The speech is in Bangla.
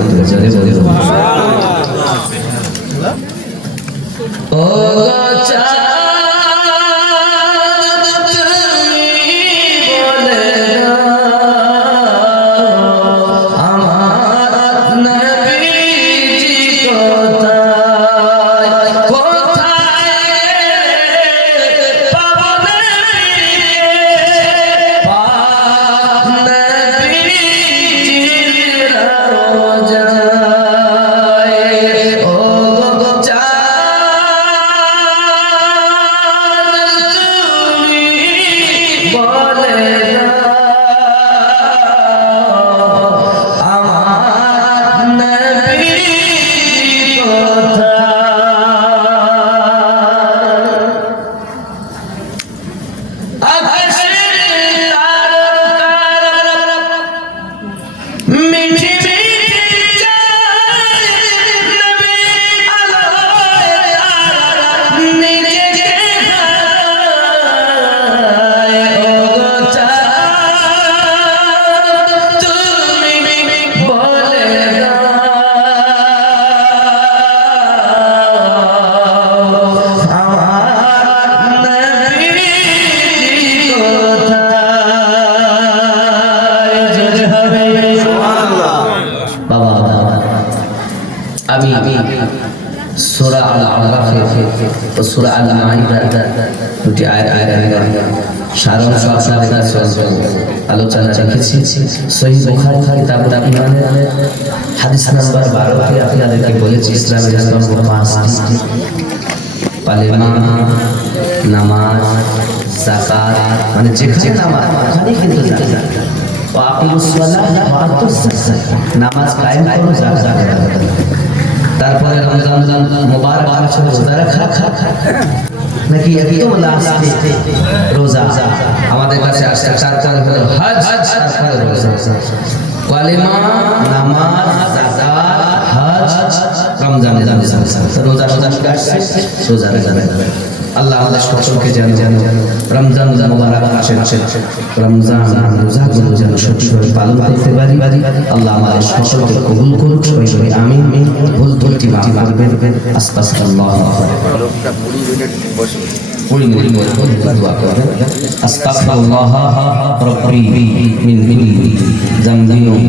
করবে জোরে বলে ও সূরা আল-আরাফ ও সূরা আল-মাইদা দুটি আয়াত সারাংশ আপনাদের কাছে আলোচনা রেখেছি। সহিহ বুখারী কিতাবুল ঈমানের হাদিস নাম্বার 12 তে আপনাদেরকে বলেছি ইসলামের স্তম্ভ পাঁচটি: কালেমা, নামাজ, যাকাত, মানে যেখানে নামাজ ওখানে কিন্তু যাকাত। ওয়া আকিমুস সালাহ ওয়া আতুস যাকাত, নামাজ কায়েম করো, যাকাত দাও। তারপরে রমজান মুবারক মাসে রোজা রাখা নাকি একদম লাস্টে রোজা আমাদের কাছে আসছে। তারপরে হলো হজ, তারপরে রোজা। কালেমা, নামাজ, যাকাত, হজ, রমজান, রোজা রোজা আল্লাহ আমাদের সকলকে যেন রমজান মুবারক মাসে রমজান রোজাগুলো যেন সঠিকভাবে পালন করতে পারি। আল্লাহ আমাদের সকলকে কবুল করুক, সবাই আমিন। ভুল ত্রুটি মাফ করবেন। আস্তাগফিরুল্লাহ। 20 মিনিট দোয়া করবেন। আস্তাগফিরুল্লাহ রাব্বি মিন কুল্লি যামবিন।